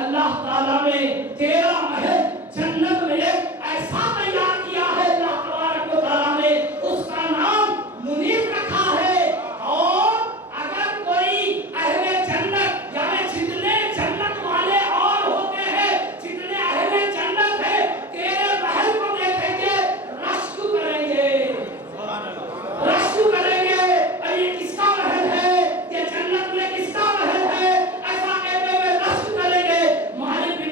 اللہ تعالیٰ نے تیرا محل جنت میں ایسا تیار کیا ہے، اللہ تبارک و تعالیٰ نے اس کا نام منیب رکھا ہے۔ اور اگر کوئی اہل جنت یعنی جتنے جنت والے اور ہوتے ہیں، جتنے اہل جنت ہیں، تیرے محل کو دیکھیں گے، رشک کریں گے، رشک کریں گے، اور یہ کس کا محل ہے، یہ جنت میں کس کا محل ہے، ایسا کہتے ہوئے رشک کریں گے۔ مالک بن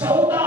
14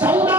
14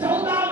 14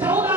14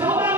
14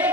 1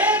1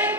1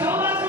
14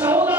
14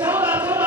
14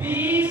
20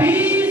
20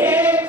1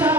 4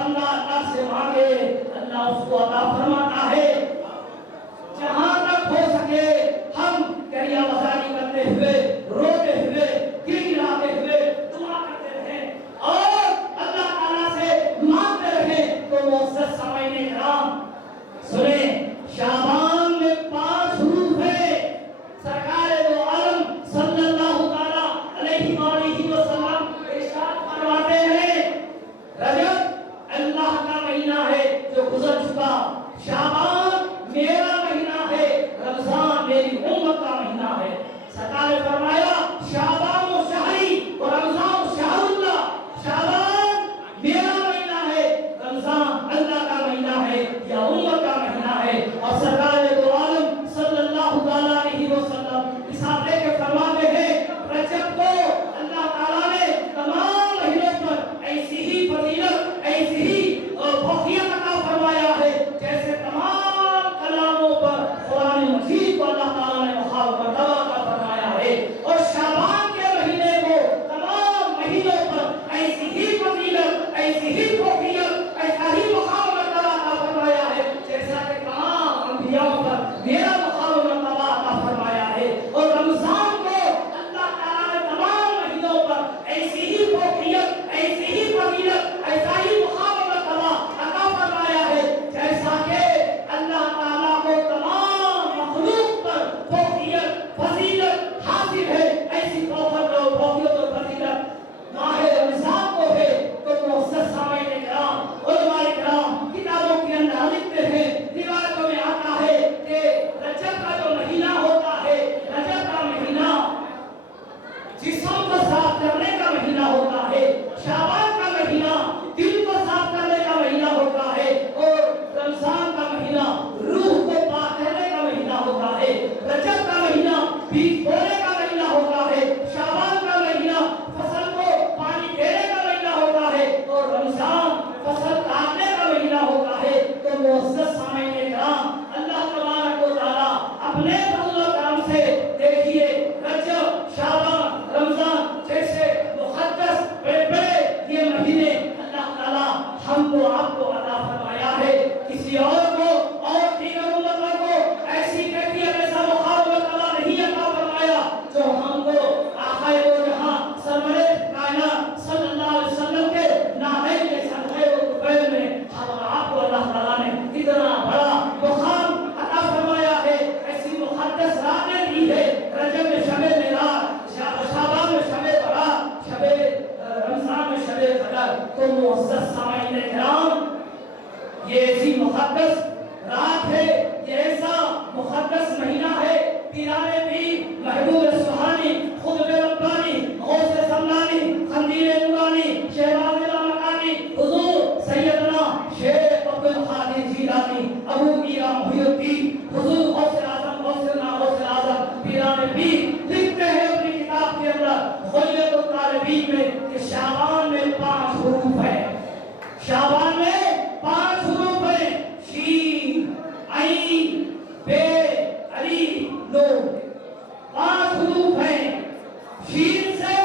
بندہ اللہ سے مانگے اللہ اس کو عطا فرماتا ہے. جہاں تک ہو سکے ہم کریا بازاری کرتے ہوئے, روتے ہوئے, گڑگڑاتے ہوئے دعا کرتے رہیں اور اللہ تعالیٰ سے مانگتے رہیں. تو معزز سامعین کرام سنیں, شعبان میں 5 حروف ہیں. سرکار دو عالم صلی اللہ تعالیٰ علیہ وآلہ وسلم ارشاد فرماتے ہیں رجب اللہ کا مہینہ ہے جو گزر چکا, شعبان میرا مہینہ ہے, رمضان میری امت کا مہینہ ہے. سرکار نے فرمایا شعبان و شہری و رمضان شہر اللہ. شعبان میرا مہینہ ہے, رمضان اللہ کا مہینہ ہے یا امت کا مہینہ ہے. اور سرکار دو عالم صلی اللہ تعالیٰ علیہ وسلم حساب لے کے فرماتے ہیں رجب کو اللہ تعالیٰ نے تمام مہینوں پر ایسی ہی فضیلت, ایسی ہی فوقیت عطا فرمایا ہے جیسے تمام کلاموں پر قرآن مجید کو اللہ تعالیٰ نے مرتبہ عطا فرمایا ہے. اور شعبان کے مہینے کو تمام مہینوں پر ایسی ہی فضیلت, ایسی ہی فوقیت, ایسا ہی مقام مرتبہ عطا فرمایا ہے جیسا کہ تمام انبیاء پر میرا مقام مرتبہ عطا فرمایا ہے. اور رمضان کو اللہ تعالیٰ نے تمام مہینوں پر ایسی ہی فوقیت, ایسی ہی فضیلت, ایسا ہی مقام مرتبہ عطا فرمایا ہے جیسا کہ اللہ تعالیٰ کو تمام مخلوق پر فوقیت, فضیلت حاصل ہے. ایسی فوقیت اور فضیلت ماہ رمضان کو ہے. تو معزز سامعین کرام, علماء کرام کتابوں کے اندر لکھتے ہیں, روایتوں میں آتا ہے کہ رجب کا جو مہینہ ہوتا ہے, رجب کا مہینہ جسم کو صاف کرنے کا مہینہ ہوتا ہے, شعبان کا مہینہ دل کو صاف کرنے کا مہینہ ہوتا ہے, اور رمضان کا مہینہ روح کو پاک کرنے کا مہینہ ہوتا ہے. رجب کا مہینہ بیج بونے کا مہینہ ہوتا ہے, شعبان کا مہینہ فصل کو پانی دینے کا مہینہ ہوتا ہے, اور رمضان فصل کاٹنے کا مہینہ ہوتا ہے. تو معزز سامعین کرام, اللہ تبارک و تعالیٰ اپنے فضل و کرم سے دیکھیے رجب, شعبان, رمضان جیسے مقدس بڑے بڑے یہ مہینے اللہ تعالیٰ ہم کو آپ کو عطا فرمایا ہے. کسی اور کو اور دیگر امتوں کو ایسی کیفیت, ایسا مقام مرتبہ نہیں عطا فرمایا جو ہم کو آقا دو جہاں سرور کائنات صلی اللہ علیہ وسلم کے نامے کے صدقے و طفیل میں ہم آپ کو اللہ تعالیٰ نے اتنا بڑا مقام عطا فرمایا ہے. ایسی مقدس راتیں دی ہے, رجب میں شب معراج, شعبان میں شب برات, شب رمضان میں شب قدر. تو معزز سامعین کرام یہ ایسی مقدس رات ہے, یہ ایسا مقدس مہینہ ہے. پیران پیر, محبوب سبحانی, خطب ربانی, غوث سمدانی, قندیل نورانی, شہباز لامکانی, حضور سیدنا شیخ عبد القادر جیلانی, ابو میرا محی الدین, حضور غوث اعظم, غوث اعظم پیران پیر لکھتے ہیں اپنی کتاب کے اندر غلیت الطالبین میں کہ شعبان میں 5 حروف ہیں. شعبان میں 5 حروف ہیں, شین, عین, بے, علی, نون. 5 حروف ہیں. شین سے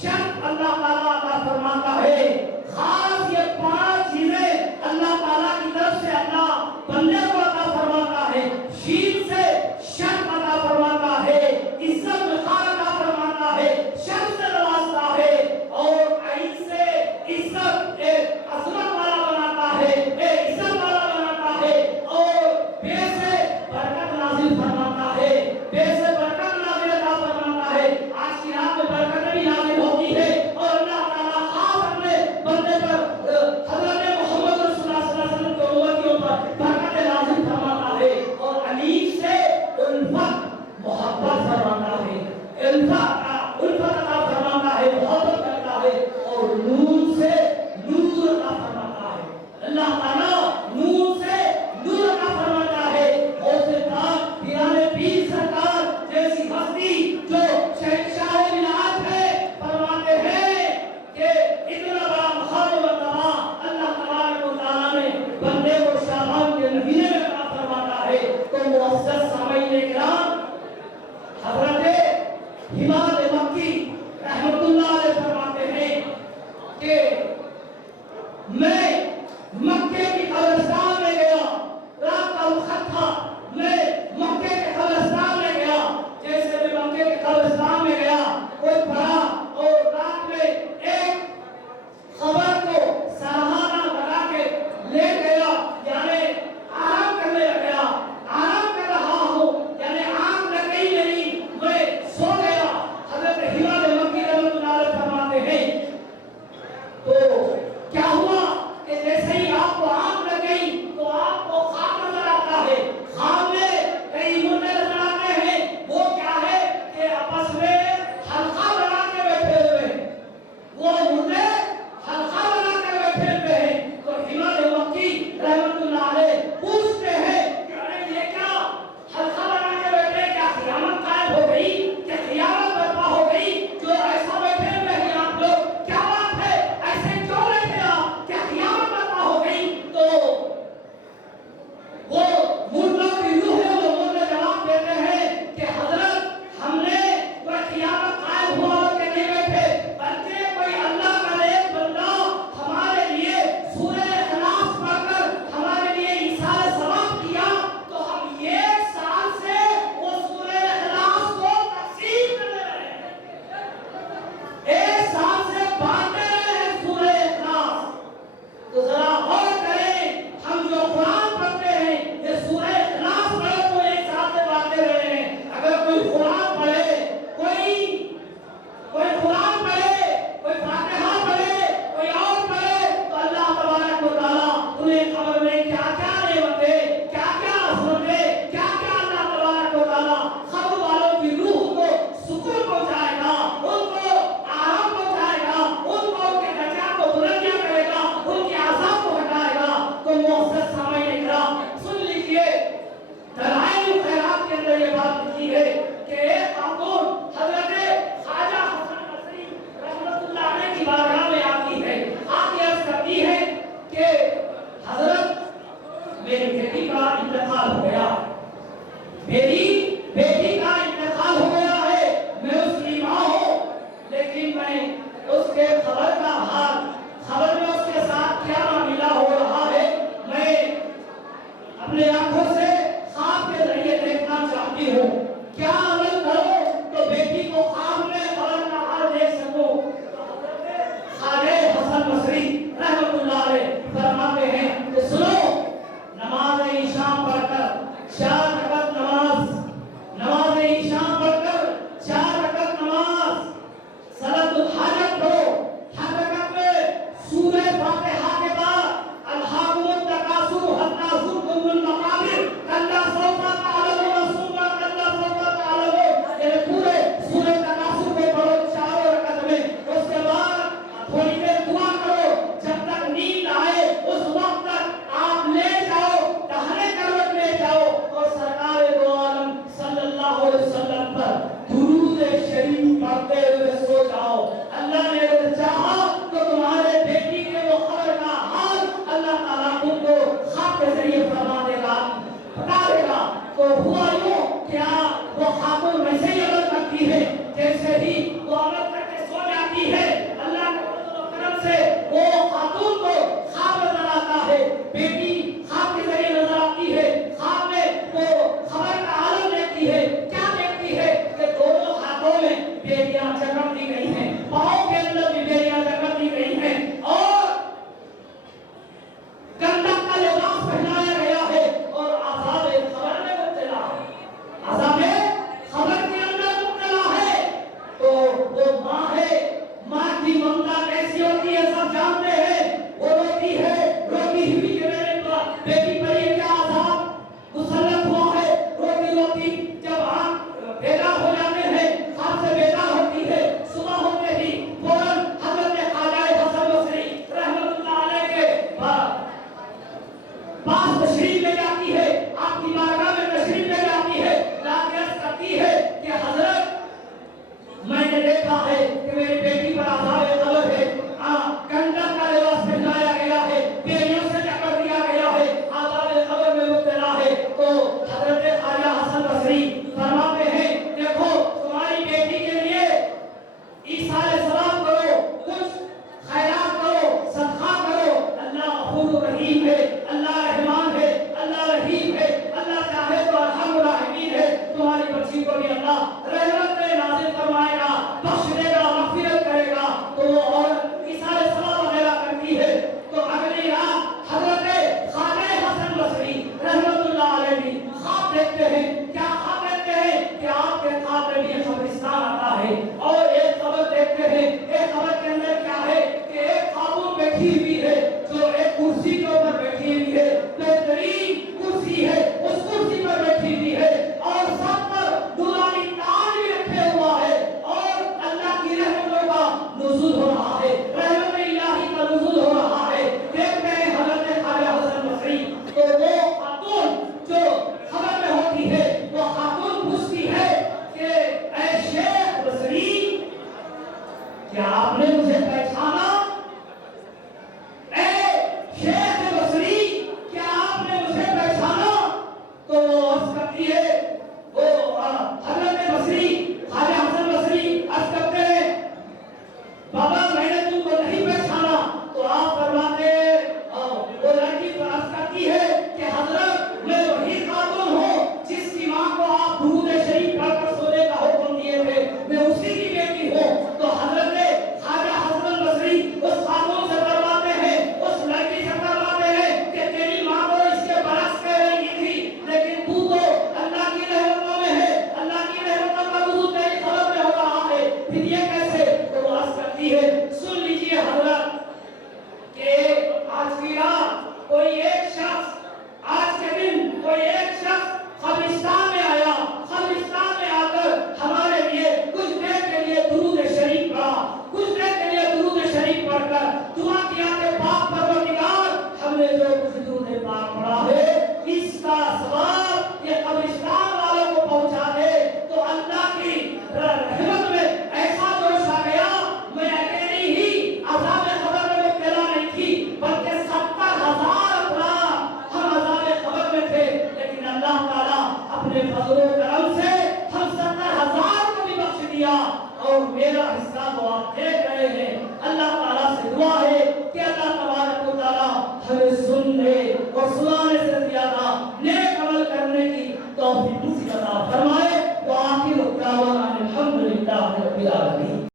شک اللہ تعالیٰ عطا فرماتا ہے. خاص یہ 5 چیزیں اللہ تعالیٰ کی طرف سے اللہ بندے کو عطا فرماتا ہے. شین سے شک عطا فرماتا ہے, عزت وقار عطا فرماتا ہے, شر سے نوازتا ہے, اور عین سے عزت ایک عظمت والا بناتا ہے, ایک عزت والا بناتا ہے, اور بے سے برکت نازل فرماتا ہے, بے سے برکت نازل عطا فرماتا ہے. آج کی رات میں برکت بھی نازل ہوتی ہے, اور اللہ تعالیٰ خاص اپنے بندے پر حضرت محمد رسول اللہ صلی اللہ علیہ وسلم کے امتیوں پر برکت نازل فرماتا ہے. اور علیف سے الفت, محبت فرماتا ہے, الفت عطا فرماتا ہے, محبت کرتا ہے. اور نور سے نور عطا فرماتا ہے. اللہ تعالیٰ نور سے نور عطا فرماتا ہے. غوث پاک پیران پیر سرکار جیسی ہستی جو شہنشاہ ولایت ہے, فرماتے ہیں کہ اتنا بڑا مقام مرتبہ اللہ تبارک و تعالیٰ نے بندے کو شعبان کے مہینے میں عطا فرماتا ہے. تو معزز سامعین کرام, حضرت حماد مکی رحمت اللہ علیہ فرماتے ہیں کہ میں مکے کی قبرستان میں گیا، رات کا وقت تھا، میں مکے کے قبرستان میں گیا، جیسے میں مکے کے قبرستان میں گیا کوئی پڑھا اور رات میں ایک خبر کو سرحانہ لگا کے لے گیا، یعنی آرام کرنے لگا، آرام کر رہا ہوں، یعنی آنکھ لگ گئی میری، میں سو گیا۔ حضرت ہلال مکی رحمۃ اللہ علیہ فرماتے ہیں تو کیا ہوا کہ جیسے ہی آپ کو آنکھ لگ گئی تو آپ کو خواب نظر آتا ہے، خواب میں کئی مردے نظر آتے ہیں، وہ کیا ہے کہ آپس میں حلقہ بنا کے بیٹھے ہوئے ہیں، وہ مردے حلقہ بنا کے بیٹھے ہوئے ہیں۔ تو امام مکی رحمۃ اللہ علیہ پوچھتے ہیں کہ ارے یہ کیا حلقہ بنا کے بیٹھے، کیا قیامت قائم ہو گئی، کیا قیامت برپا ہو گئی جو ایسا بیٹھے ہوئے ہیں آپ لوگ، کیا بات ہے، ایسے کیوں بیٹھے آپ، کیا قیامت برپا ہو گئی؟ تو وہ مردوں کی روح ہے، وہ مردے جواب دیتے ہیں کہ حضرت ہم نے کوئی قیامت قائم ہوا ہو کے نہیں بیٹھے، بلکہ کوئی اللہ کا ایک بندہ ہمارے لیے سورہ اخلاص پڑھ کر ہمارے لیے ایصال ثواب کیا، تو ہم ایک سال سے وہ سورہ اخلاص کو تقسیم کر رہے ہیں، ایک سال سے بانٹے رہے ہیں سورہ اخلاص۔ تو ذرا غور کریں، ہم جو قرآن پڑھتے ہیں یہ سورہ اخلاص پڑھے تو ایک ساتھ سے بانٹے رہے ہیں۔ اگر کوئی قرآن پڑھے، کوئی قرآن پڑھے، کوئی فاتحہ پڑھے، کوئی اور پڑھے، تو اللہ تبارک و تعالیٰ انہیں قبر میں کیا کیا نعمتیں، کیا کیا عظمتیں، کیا کیا اللہ تبارک و تعالیٰ قبر والوں کی روح کو سکون پہنچائے گا، ان کو آرام پہنچائے گا، ان کو ان کے درجات کو بلندیاں کرے گا، ان کے عذاب کو ہٹائے گا۔ تو معزز سامعین کرام سن لیجئے، دلائل الخیرات کے اندر یہ بات لکھی ہے کہ ایک خاتون حضرت خواجہ حسن بصری رحمۃ اللہ علیہ کی بارگاہ میں آتی ہے، آ کے عرض کرتی ہے کہ حضرت میری بیٹی کا انتقال ہو گیا، میری بیٹی کا انتقال ہو گیا ہے، میں اس کی ماں ہوں، لیکن میں اس کے خبر کا حال، خبر میں اس کے ساتھ کیا معاملہ ہو رہا ہے میں اپنے آنکھوں سے خواب کے ذریعے دیکھنا چاہتی ہوں، کیا عمل کروں تو بیٹی کو خواب میں خبر کا حال دیکھ سکوں؟ تو حضرت خواجہ حسن بصری رحمۃ اللہ علیہ فرماتے ہیں کہ سنو، نماز عشاء پڑھ کر 4 رکعت نماز، نماز عشاء پڑھ کر 4 رکعت نماز، صلاۃ الحاجت پڑھو، ہر رکعت میں سورہ فاتحہ کے بعد الہاکم التکاثر حتی زرتم المقابر کلا سوف تعلمون ثم کلا سوف تعلمون، یہ پورے سورہ تکاثر کو پڑھو 4 رکعت میں، اس کے بعد تھوڑی دیر دعا کرو، جب تک نیند آئے اس وقت تک آپ لے جاؤ، دہنے کروٹ لے جاؤ اور سرکار دو عالم صلی اللہ علیہ وسلم پر درود شریف پڑھتے ہوئے سو جاؤ۔ اللہ نے اگر چاہا تو تمہارے بیٹی کے وہ خبر کا حال اللہ تعالیٰ تم کو خواب کے ذریعے فرما دے گا، بتا دے گا۔ تو ہوا یوں کیا وہ خاتون ویسے ہی عمل کرتی ہے، جیسے ہی وہ عمل کر کے سو جاتی ہے، اللہ کے فضل و کرم سے وہ خاتون کو خواب نظر آتا ہے، بیٹی خواب کے ذریعے نظر آتی ہے، خواب میں وہ خبر کا عالم دیکھتی ہے، کیا دیکھتی ہے کہ دونوں ہاتھوں میں بیڑیاں جکڑ دی گئی ہیں، پاؤں کے اندر بھی بیڑیاں جکڑ دی گئی ہیں، اور گندم کا لباس پہنایا گیا ہے، اور عذاب خبر میں مبتلا ہے، عذاب خبر کے اندر مبتلا ہے۔ تو وہ ماں ہے، ماں کی ممتا کیسی ہوتی ہے سب جانتے ہیں، وہ روتی ہے، روتی ہوئی کہ میرے بیٹی پر یہ کیا عذاب مسلط ہوا ہے، روتی روتی جب آپ بیدار ہو جاتے ہیں، خواب سے بیدار ہوتی ہے، صبح ہوتے ہی فوراً حضرت خواجہ حسن بصری رحمۃ اللہ علیہ کے پاس تشریف لے جاتی ہے، آپ کی بارگاہ میں تشریف لے جاتی ہے، لا کے عرض کرتی ہے کہ حضرت میں نے دیکھا ہے کہ میری بیٹی پر عذاب قبر ہے، گندم کا لباس پہنایا گیا ہے، بیڑیوں سے جکڑ دیا گیا ہے، عذاب قبر میں مبتلا ہے۔ تو حضرت خواجہ حسن بصری فرماتے ہیں دیکھو تمہاری بیٹی کے لیے ایصال ثواب کرو، کچھ خیرات کرو، صدقہ کرو، اللہ غفور رحیم ہے، اللہ رحمان ہے، اللہ رحیم ہے، اللہ چاہے تو ارحم الراحمین ہے. تمہاری بچی کو بھی اللہ رحم